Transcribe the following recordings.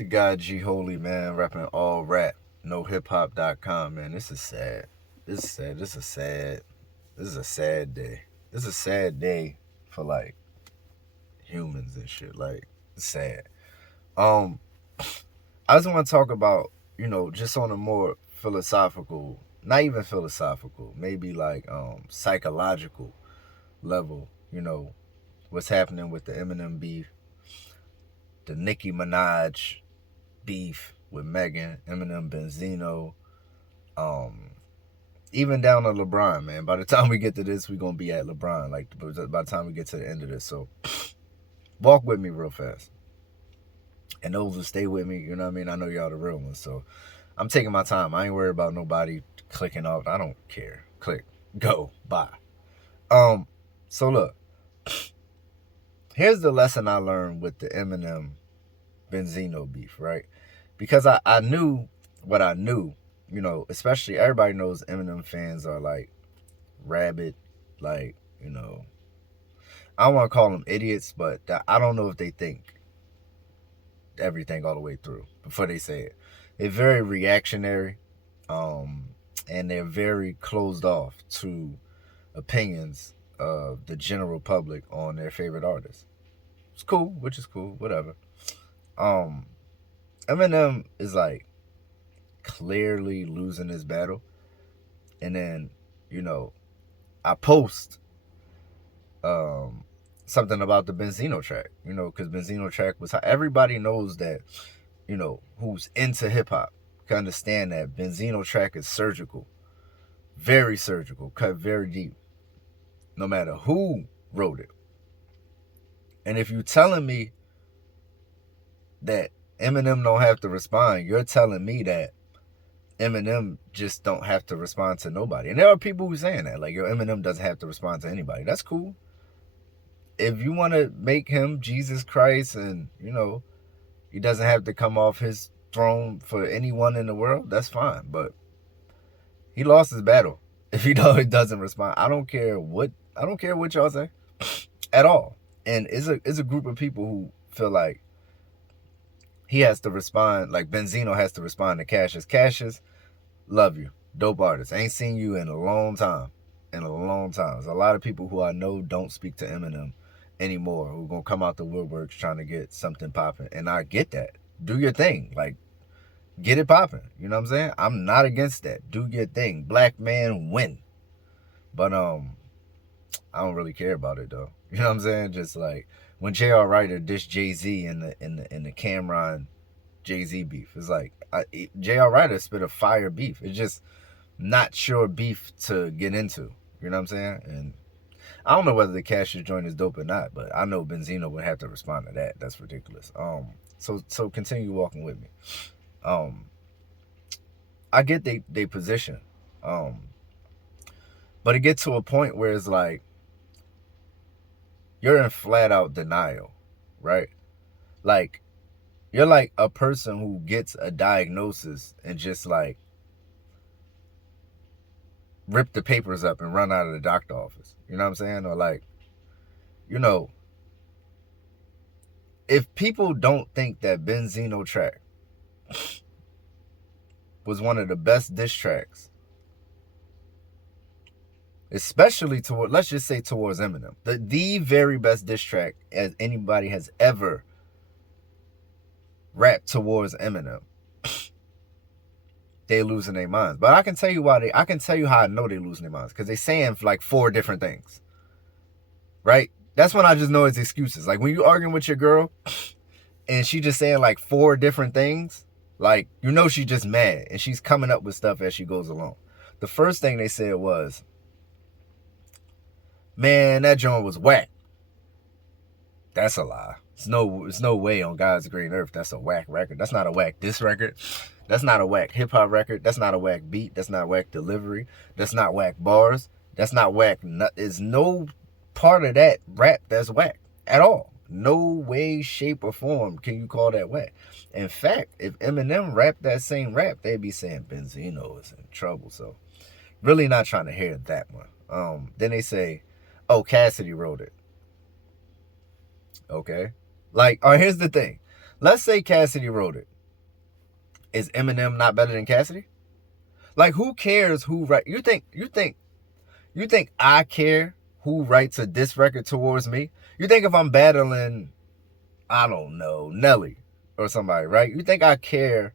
the guy G Holy, man, rapping all rap, no hiphop.com, man. This is sad. This is sad. This is a sad day. This is a sad day for like humans and shit. Like, it's sad. Um, I just want to talk about, just on a more philosophical, not even philosophical, maybe like psychological level, what's happening with the Eminem beef, the Nicki Minaj beef with Megan, Eminem Benzino, even down to LeBron, man. By the time we get to this, we're gonna be at LeBron. Like by the time we get to the end of this. So walk with me real fast. And those who stay with me, you know what I mean? I know y'all the real ones. So I'm taking my time. I ain't worried about nobody clicking off. I don't care. Click. Go. Bye. So look. Here's the lesson I learned with the Eminem Benzino beef, right? Because I knew what I knew, especially everybody knows Eminem fans are like rabid, like, I don't want to call them idiots, but I don't know if they think everything all the way through before they say it. They're very reactionary, and they're very closed off to opinions of the general public on their favorite artists. It's cool, which is cool, whatever. Eminem is like clearly losing his battle, and then I post something about the Benzino track, because Benzino track was how everybody knows that, who's into hip hop can understand that Benzino track is surgical, very surgical, cut very deep, no matter who wrote it. And if you're telling me that Eminem don't have to respond, you're telling me that Eminem just don't have to respond to nobody. And there are people who saying that, like, Eminem doesn't have to respond to anybody. That's cool. If you want to make him Jesus Christ and, he doesn't have to come off his throne for anyone in the world, that's fine. But he lost his battle if he doesn't respond. I don't care what y'all say at all. And it's a group of people who feel like he has to respond, like Benzino has to respond to Cassius. Cassius, love you. Dope artist. Ain't seen you in a long time. There's a lot of people who I know don't speak to Eminem anymore who gonna come out the woodworks trying to get something popping. And I get that. Do your thing. Like, get it popping. You know what I'm saying? I'm not against that. Do your thing. Black man win. But I don't really care about it though. You know what I'm saying? Just like when J.R. Writer dissed Jay-Z in the Cameron Jay-Z beef. It's like J.R. Writer spit a fire beef. It's just not sure beef to get into. You know what I'm saying? And I don't know whether the Cassius joint is dope or not, but I know Benzino would have to respond to that. That's ridiculous. So continue walking with me. I get they position. But it gets to a point where it's like you're in flat out denial, right? Like, you're like a person who gets a diagnosis and just like rip the papers up and run out of the doctor office. You know what I'm saying? Or like, if people don't think that Benzino track was one of the best diss tracks, especially let's just say towards Eminem, the very best diss track as anybody has ever rapped towards Eminem, they losing their minds. But I can tell you I can tell you how I know they losing their minds, because they saying like 4 different things, right? That's when I just know it's excuses. Like when you arguing with your girl and she just saying like 4 different things, like, she's just mad and she's coming up with stuff as she goes along. The first thing they said was, man, that joint was whack. That's a lie. It's no way on God's green earth that's a whack record. That's not a whack diss record. That's not a whack hip hop record. That's not a whack beat. That's not whack delivery. That's not whack bars. That's not whack. There's no part of that rap that's whack at all. No way, shape, or form can you call that whack. In fact, if Eminem rapped that same rap, they'd be saying Benzino is in trouble. So really not trying to hear that one. Then they say, oh, Cassidy wrote it. Okay. Like, here's the thing. Let's say Cassidy wrote it. Is Eminem not better than Cassidy? Like, who cares who write? You think I care who writes a diss record towards me? You think if I'm battling, I don't know, Nelly or somebody, right? You think I care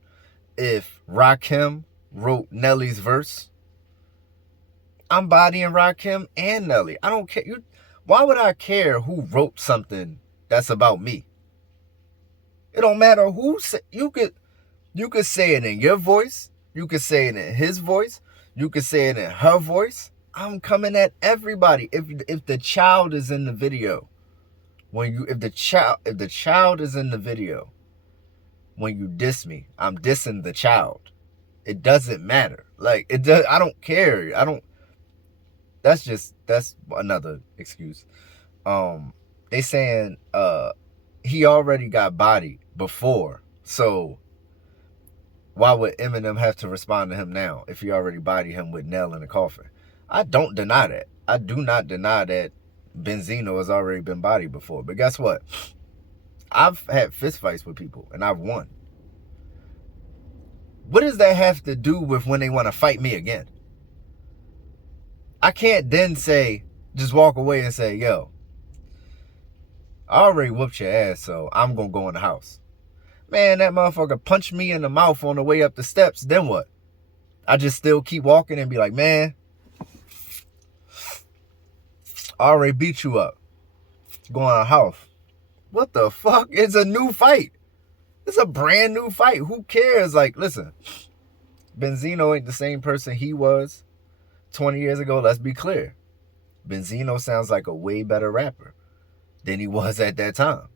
if Rakim wrote Nelly's verse? I'm bodying Rakim and Nelly. I don't care. Why would I care who wrote something that's about me? It don't matter who you could say it in your voice. You could say it in his voice. You could say it in her voice. I'm coming at everybody. If the child is in the video, if the child is in the video, when you diss me, I'm dissing the child. It doesn't matter. Like, it does. I don't care. That's another excuse. They saying he already got bodied before, so why would Eminem have to respond to him now if he already bodied him with nail in the coffin? I don't deny that. I do not deny that Benzino has already been bodied before. But guess what? I've had fistfights with people and I've won. What does that have to do with when they want to fight me again? I can't then just walk away and say, yo, I already whooped your ass, so I'm going to go in the house. Man, that motherfucker punched me in the mouth on the way up the steps. Then what? I just still keep walking and be like, man, I already beat you up. Go in the house. What the fuck? It's a new fight. It's a brand new fight. Who cares? Like, listen, Benzino ain't the same person he was 20 years ago. Let's be clear. Benzino sounds like a way better rapper than he was at that time.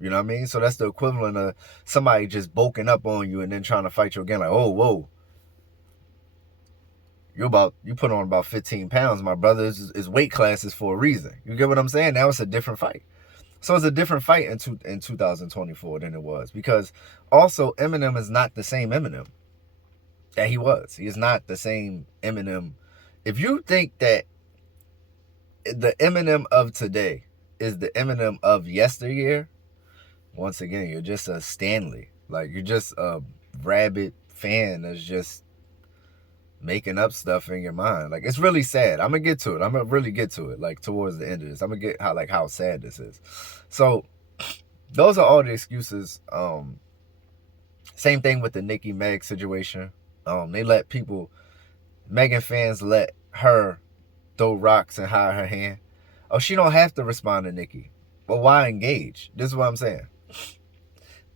You know what I mean? So that's the equivalent of somebody just bulking up on you and then trying to fight you again. Like, oh, whoa. You put on about 15 pounds. My brother is weight classes for a reason. You get what I'm saying? Now it's a different fight. So it's a different fight in 2024 than it was. Because also Eminem is not the same Eminem that he was. He is not the same Eminem. If you think that the Eminem of today is the Eminem of yesteryear, once again, you're just a Stanley. Like, you're just a rabid fan that's just making up stuff in your mind. Like, it's really sad. I'm going to get to it. I'm going to really get to it, like, towards the end of this. I'm going to get how sad this is. So, those are all the excuses. Same thing with the Nicki Meg situation. They let Megan fans let her throw rocks and hide her hand. Oh, she don't have to respond to Nicki. But why engage? This is what I'm saying.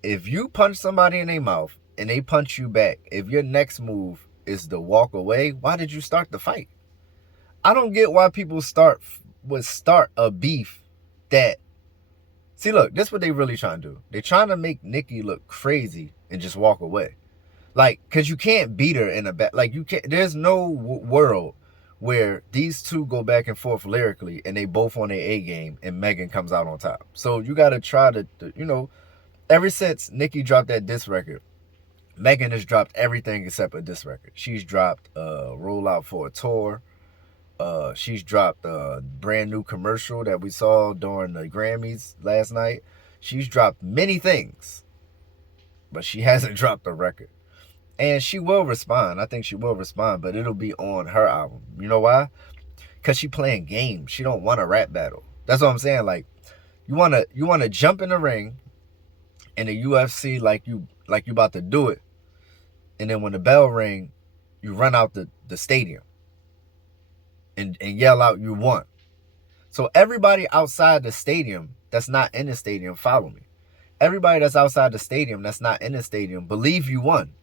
If you punch somebody in their mouth and they punch you back, if your next move is to walk away, why did you start the fight? I don't get why people start a beef that... See, look, this is what they really trying to do. They're trying to make Nicki look crazy and just walk away. Like, because you can't beat her in a back. Like, you can't... There's no world where these two go back and forth lyrically and they both on their A game and Megan comes out on top. So you got to try to, you know... Ever since Nicki dropped that diss record, Megan has dropped everything except a diss record. She's dropped a rollout for a tour. She's dropped a brand new commercial that we saw during the Grammys last night. She's dropped many things, but she hasn't dropped a record. And she will respond. I think she will respond, but it'll be on her album. You know why? Because she playing games. She don't want a rap battle. That's what I'm saying. Like, you wanna jump in the ring in the UFC like you about to do it, and then when the bell ring, you run out the stadium and yell out you won. So everybody outside the stadium that's not in the stadium, follow me. Everybody that's outside the stadium that's not in the stadium, believe you won.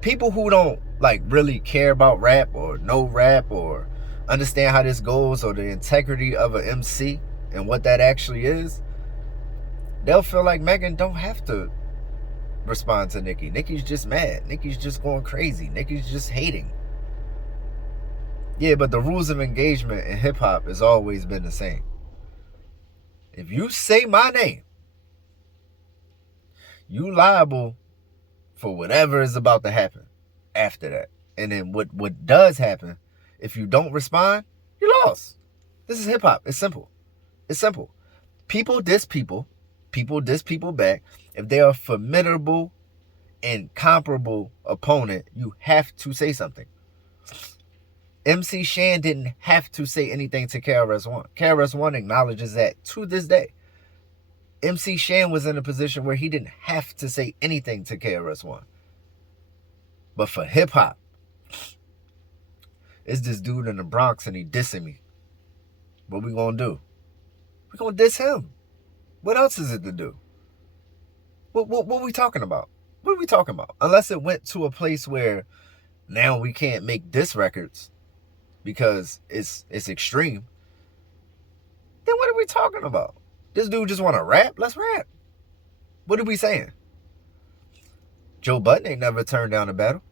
People who don't like really care about rap or know rap or understand how this goes or the integrity of an MC and what that actually is, they'll feel like Megan don't have to respond to Nicki. Nicki's just mad. Nicki's just going crazy. Nicki's just hating. Yeah, but the rules of engagement in hip-hop has always been the same. If you say my name, you liable for whatever is about to happen after that. And then what does happen, if you don't respond, you lost. This is hip-hop. It's simple. It's simple. People diss people. people diss people back. If they are a formidable and comparable opponent, you have to say something. MC Shan didn't have to say anything to KRS-One. KRS-One acknowledges that to this day. MC Shan was in a position where he didn't have to say anything to KRS-One. But for hip-hop, it's this dude in the Bronx and he dissing me. What we gonna do? We gonna diss him. What else is it to do? What we talking about? What are we talking about? Unless it went to a place where now we can't make diss records because it's extreme. Then what are we talking about? This dude just want to rap? Let's rap. What are we saying? Joe Budden ain't never turned down a battle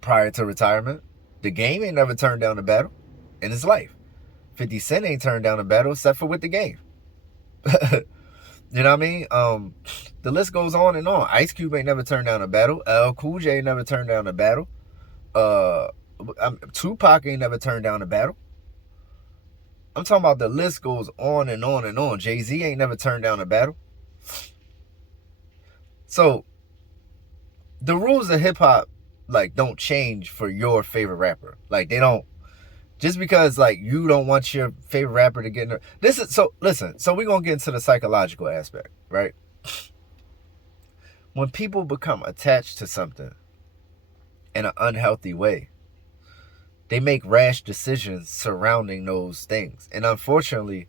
prior to retirement. The Game ain't never turned down a battle in his life. 50 Cent ain't turned down a battle except for with the Game. You know what I mean? The list goes on and on. Ice Cube ain't never turned down a battle. Cool J ain't never turned down a battle. Tupac ain't never turned down a battle. I'm talking about the list goes on and on and on. Jay-Z ain't never turned down a battle. So the rules of hip hop like don't change for your favorite rapper. Like they don't, just because like you don't want your favorite rapper to get in this is so listen, so we're gonna get into the psychological aspect, right? When people become attached to something in an unhealthy way, they make rash decisions surrounding those things. And unfortunately,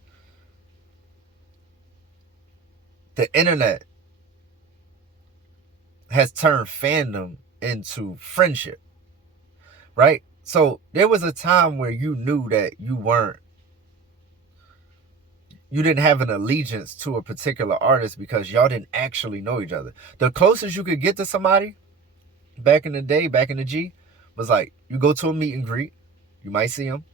the internet has turned fandom into friendship, right? So there was a time where you knew that you didn't have an allegiance to a particular artist because y'all didn't actually know each other. The closest you could get to somebody back in the day, back in the G, was like you go to a meet and greet, you might see them.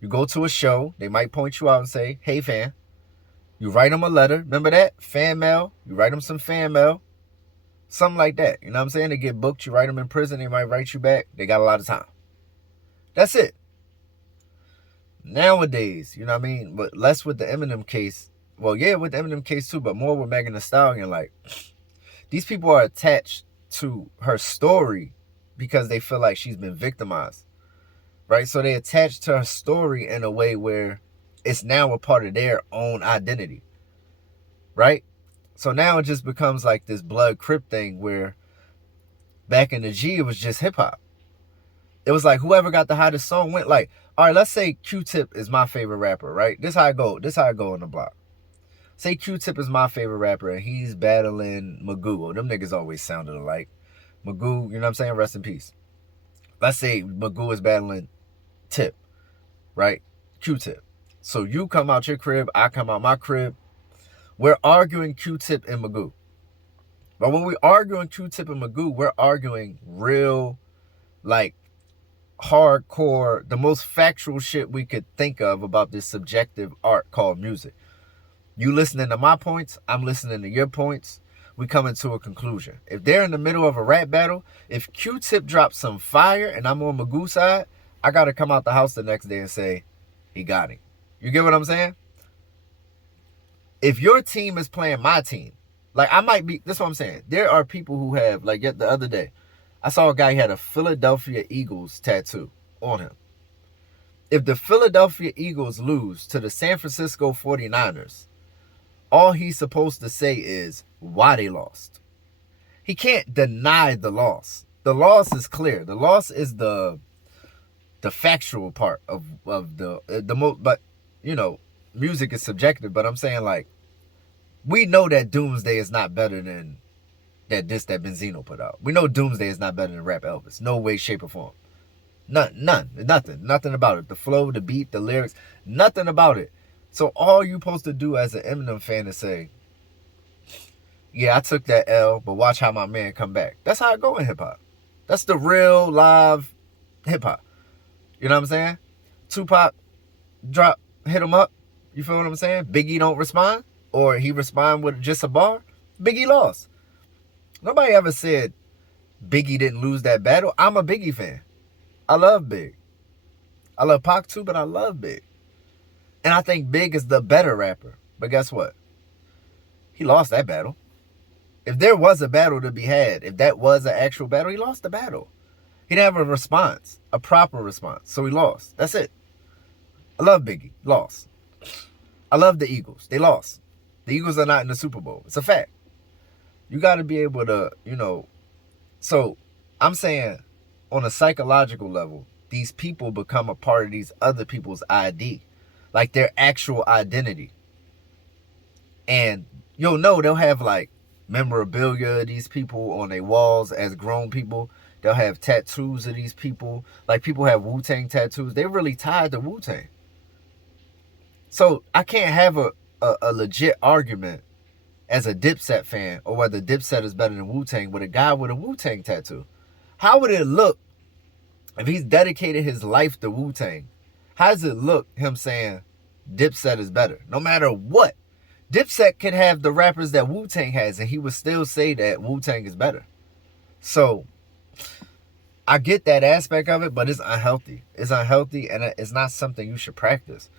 You go to a show, they might point you out and say, hey fan. You write them a letter. Remember that? Fan mail. You write them some fan mail. Something like that. You know what I'm saying? They get booked. You write them in prison. They might write you back. They got a lot of time. That's it. Nowadays, you know what I mean? But less with the Eminem case. Well, yeah, with the Eminem case too, but more with Megan Thee Stallion. Like, these people are attached to her story because they feel like she's been victimized. Right? So they attach to her story in a way where it's now a part of their own identity. Right? So now it just becomes like this blood crip thing where back in the G, it was just hip hop. It was like whoever got the hottest song went. Like, all right, let's say Q-Tip is my favorite rapper, right? This how I go. This how I go on the block. Say Q-Tip is my favorite rapper and he's battling Magoo. Them niggas always sounded alike. Magoo, you know what I'm saying? Rest in peace. Let's say Magoo is battling Tip, right? Q-Tip. So you come out your crib, I come out my crib. We're arguing Q-Tip and Magoo. But when we're arguing Q-Tip and Magoo, we're arguing real, like, hardcore, the most factual shit we could think of about this subjective art called music. You listening to my points, I'm listening to your points. We coming to a conclusion. If they're in the middle of a rap battle, if Q-Tip drops some fire and I'm on Magoo's side, I got to come out the house the next day and say, he got him. You get what I'm saying? If your team is playing my team, like I might be, that's what I'm saying. There are people who have, like yet the other day, I saw a guy who had a Philadelphia Eagles tattoo on him. If the Philadelphia Eagles lose to the San Francisco 49ers, all he's supposed to say is why they lost. He can't deny the loss. The loss is clear. The loss is the factual part of the most, but you know, music is subjective, but I'm saying like we know that Doomsday is not better than that Benzino put out. We know Doomsday is not better than Rap Elvis. No way, shape, or form. Nothing about it. The flow, the beat, the lyrics, nothing about it. So all you supposed to do as an Eminem fan is say, yeah, I took that L, but watch how my man come back. That's how I go in hip hop. That's the real live hip hop. You know what I'm saying? Tupac drop, hit him up. You feel what I'm saying? Biggie don't respond, or he respond with just a bar. Biggie lost. Nobody ever said Biggie didn't lose that battle. I'm a Biggie fan. I love Big. I love Pac too, but I love Big. And I think Big is the better rapper. But guess what? He lost that battle. If there was a battle to be had, if that was an actual battle, he lost the battle. He didn't have a response, a proper response. So he lost. That's it. I love Biggie. Lost. I love the Eagles. They lost. The Eagles are not in the Super Bowl. It's a fact. You got to be able to, So I'm saying on a psychological level, these people become a part of these other people's ID. Like their actual identity. And you'll know they'll have like memorabilia of these people on their walls as grown people. They'll have tattoos of these people. Like people have Wu-Tang tattoos. They're really tied to Wu-Tang. So I can't have a legit argument as a Dipset fan or whether Dipset is better than Wu-Tang with a guy with a Wu-Tang tattoo. How would it look if he's dedicated his life to Wu-Tang? How does it look him saying Dipset is better? No matter what. Dipset could have the rappers that Wu-Tang has and he would still say that Wu-Tang is better. So I get that aspect of it, but it's unhealthy. It's unhealthy and it's not something you should practice.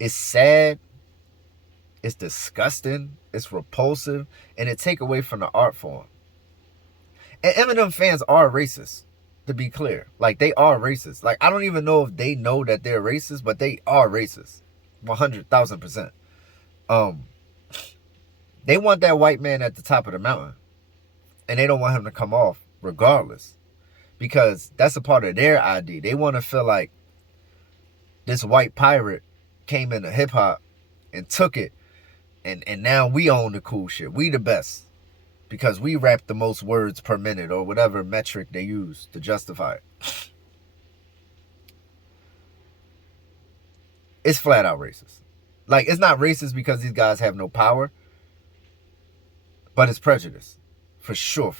It's sad. It's disgusting. It's repulsive. And it take away from the art form. And Eminem fans are racist, to be clear. Like, they are racist. Like, I don't even know if they know that they're racist, but they are racist. 100,000%. They want that white man at the top of the mountain. And they don't want him to come off regardless. Because that's a part of their ID. They want to feel like this white pirate came into hip-hop and took it. And now we own the cool shit. We the best. Because we rap the most words per minute or whatever metric they use to justify it. It's flat out racist. Like, it's not racist because these guys have no power. But it's prejudice. For sure.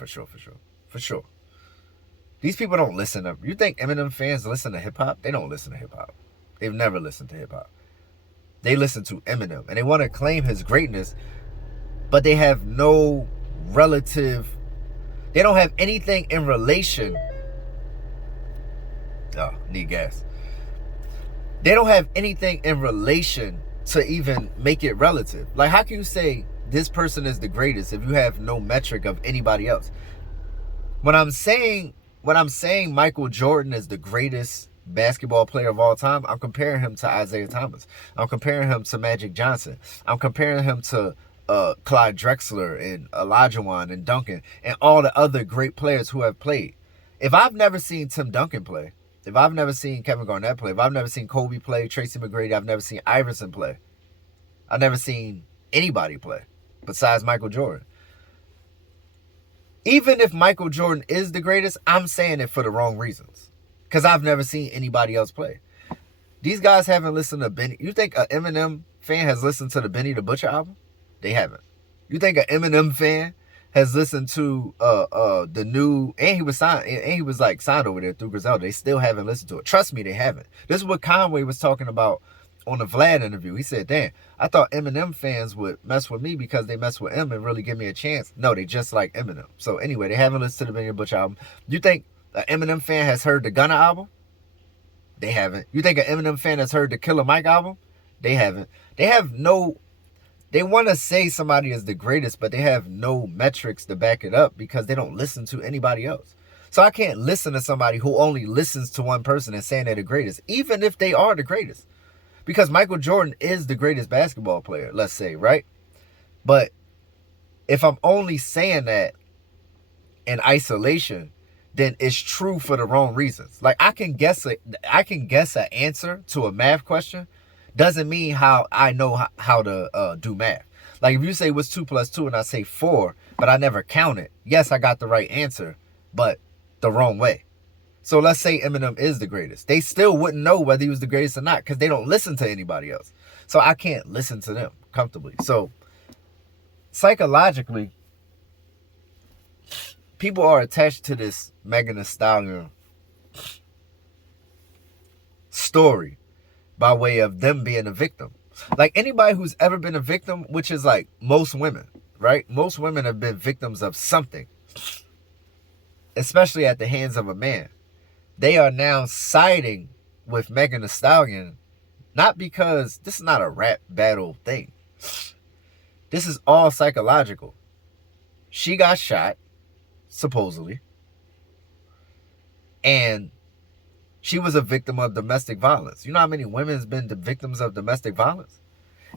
These people don't listen to... You think Eminem fans listen to hip-hop? They don't listen to hip-hop. They've never listened to hip-hop. They listen to Eminem. And they want to claim his greatness. But they have no relative... They don't have anything in relation... Oh, need gas. They don't have anything in relation to even make it relative. Like, how can you say this person is the greatest if you have no metric of anybody else? When I'm saying Michael Jordan is the greatest basketball player of all time, I'm comparing him to Isaiah Thomas. I'm comparing him to Magic Johnson. I'm comparing him to Clyde Drexler and Olajuwon and Duncan and all the other great players who have played. If I've never seen Tim Duncan play, if I've never seen Kevin Garnett play, if I've never seen Kobe play, Tracy McGrady, I've never seen Iverson play. I've never seen anybody play besides Michael Jordan. Even if Michael Jordan is the greatest, I'm saying it for the wrong reasons. Because I've never seen anybody else play. These guys haven't listened to Benny. You think an Eminem fan has listened to the Benny the Butcher album? They haven't. You think an Eminem fan has listened to the new... And he was signed, and he was like signed over there through Griselda. They still haven't listened to it. Trust me, they haven't. This is what Conway was talking about on the Vlad interview. He said, damn, I thought Eminem fans would mess with me because they mess with him and really give me a chance. No, they just like Eminem. So anyway, they haven't listened to the Benny the Butcher album. You think an Eminem fan has heard the Gunna album? They haven't. You think an Eminem fan has heard the Killer Mike album? They haven't. They have no... They want to say somebody is the greatest, but they have no metrics to back it up because they don't listen to anybody else. So I can't listen to somebody who only listens to one person and saying they're the greatest, even if they are the greatest. Because Michael Jordan is the greatest basketball player, let's say, right? But if I'm only saying that in isolation, then it's true for the wrong reasons. Like, I can guess an answer to a math question. Doesn't mean how I know how to do math. Like, if you say what's 2 plus 2 and I say 4, but I never count it. Yes, I got the right answer, but the wrong way. So let's say Eminem is the greatest. They still wouldn't know whether he was the greatest or not because they don't listen to anybody else. So I can't listen to them comfortably. So psychologically, people are attached to this Megan Thee Stallion story by way of them being a victim. Like, anybody who's ever been a victim, which is like most women, right? Most women have been victims of something, especially at the hands of a man. They are now siding with Megan Thee Stallion, not because this is not a rap battle thing. This This is all psychological. She got shot, supposedly, and she was a victim of domestic violence. You know how many women have been the victims of domestic violence?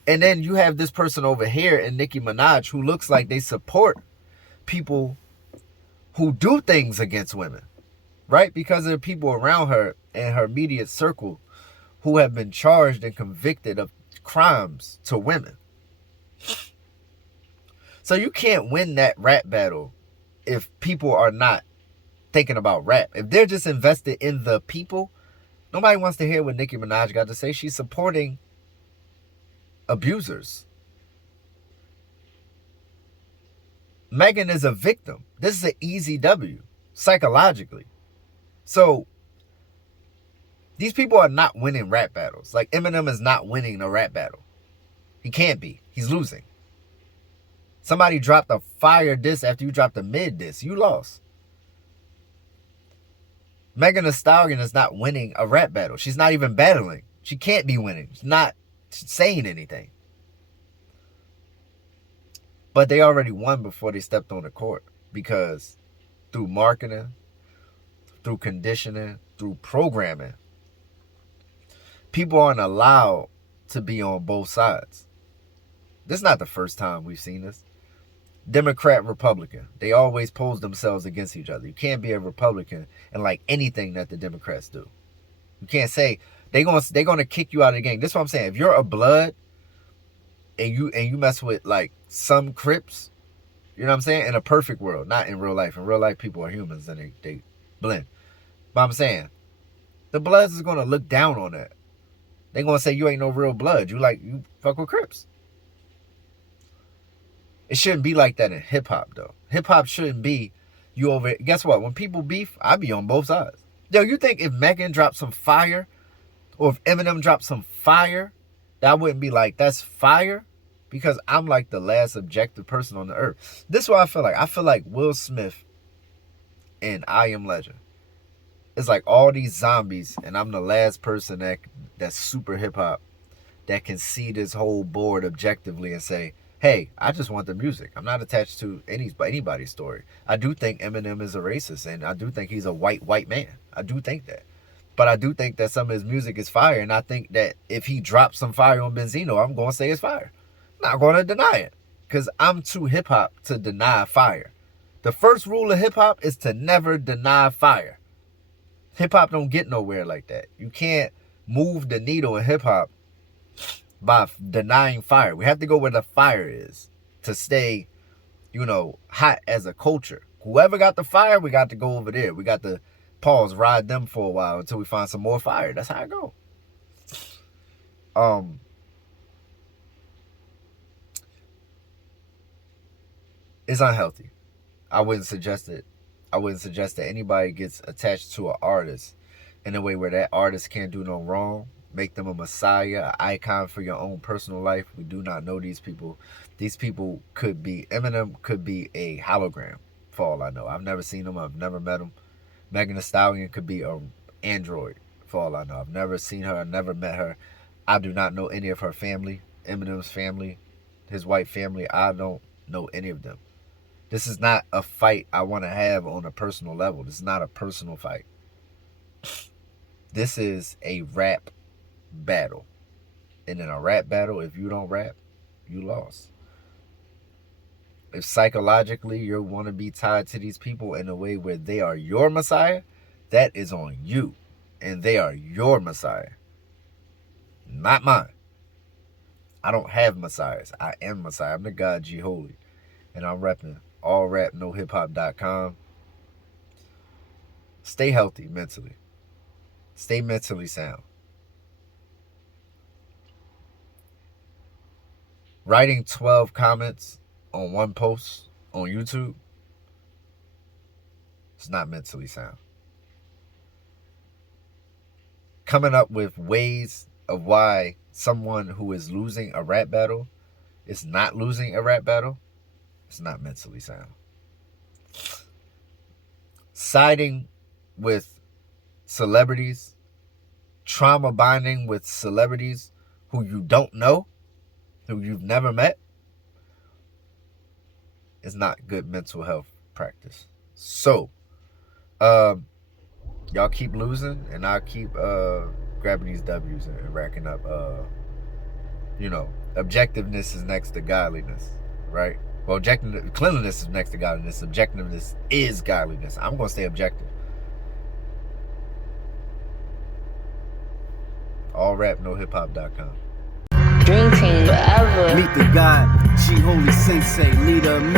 And then you have this person over here in Nicki Minaj who looks like they support people who do things against women, right? Because there are people around her and her immediate circle who have been charged and convicted of crimes to women. So you can't win that rap battle if people are not thinking about rap. If they're just invested in the people, nobody wants to hear what Nicki Minaj got to say. She's supporting abusers. Megan is a victim. This is an easy W, psychologically. So these people are not winning rap battles. Like Eminem is not winning a rap battle. He can't be. He's losing. Somebody dropped a fire diss after you dropped a mid diss. You lost. Megan Thee Stallion is not winning a rap battle. She's not even battling. She can't be winning. She's not saying anything. But they already won before they stepped on the court. Because through marketing, through conditioning, through programming, people aren't allowed to be on both sides. This is not the first time we've seen this. Democrat, Republican. They always pose themselves against each other. You can't be a Republican and like anything that the Democrats do. You can't say they're gonna kick you out of the game. This is what I'm saying. If you're a blood and you mess with like some Crips, you know what I'm saying? In a perfect world, not in real life. In real life, people are humans and they blend. But I'm saying the Bloods is gonna look down on that. They're gonna say you ain't no real blood. You fuck with Crips. It shouldn't be like that in hip-hop, though. Hip-hop shouldn't be you over... Guess what? When people beef, I be on both sides. Yo, you think if Megan dropped some fire, or if Eminem dropped some fire, that wouldn't be like, that's fire? Because I'm like the last objective person on the earth. This is what I feel like. I feel like Will Smith in I Am Legend. It's like all these zombies, and I'm the last person that's super hip-hop that can see this whole board objectively and say, hey, I just want the music. I'm not attached to anybody's story. I do think Eminem is a racist, and I do think he's a white man. I do think that. But I do think that some of his music is fire, and I think that if he drops some fire on Benzino, I'm going to say it's fire. I'm not going to deny it, because I'm too hip-hop to deny fire. The first rule of hip-hop is to never deny fire. Hip-hop don't get nowhere like that. You can't move the needle in hip-hop by denying fire. We have to go where the fire is to stay, hot as a culture. Whoever got the fire, we got to go over there. We got to ride them for a while until we find some more fire. That's how I go. It's unhealthy. I wouldn't suggest it. I wouldn't suggest that anybody gets attached to an artist in a way where that artist can't do no wrong. Make them a messiah, an icon for your own personal life. We do not know these people. These people could be, Eminem could be a hologram for all I know. I've never seen him. I've never met him. Megan Thee Stallion could be an android for all I know. I've never seen her. I've never met her. I do not know any of her family. Eminem's family, his white family, I don't know any of them. This is not a fight I want to have on a personal level. This is not a personal fight. This is a rap battle. And in a rap battle, if you don't rap, you lost. If psychologically you want to be tied to these people in a way where they are your messiah, that is on you. And they are your messiah. Not mine. I don't have messiahs. I am messiah. I'm the God G Holy. And I'm repping allrapnohiphop.com. Stay healthy mentally. Stay mentally sound. Writing 12 comments on one post on YouTube, it's not mentally sound. Coming up with ways of why someone who is losing a rap battle is not losing a rap battle, it's not mentally sound. Siding with celebrities, trauma bonding with celebrities who you don't know, who you've never met, is not good mental health practice. So, y'all keep losing, and I'll keep grabbing these W's and racking up. Objectiveness is next to godliness, right? Well, cleanliness is next to godliness. Objectiveness is godliness. I'm gonna stay objective. allrapnohiphop.com. Dream team forever. Meet the God, G Holy Sensei, leader of men.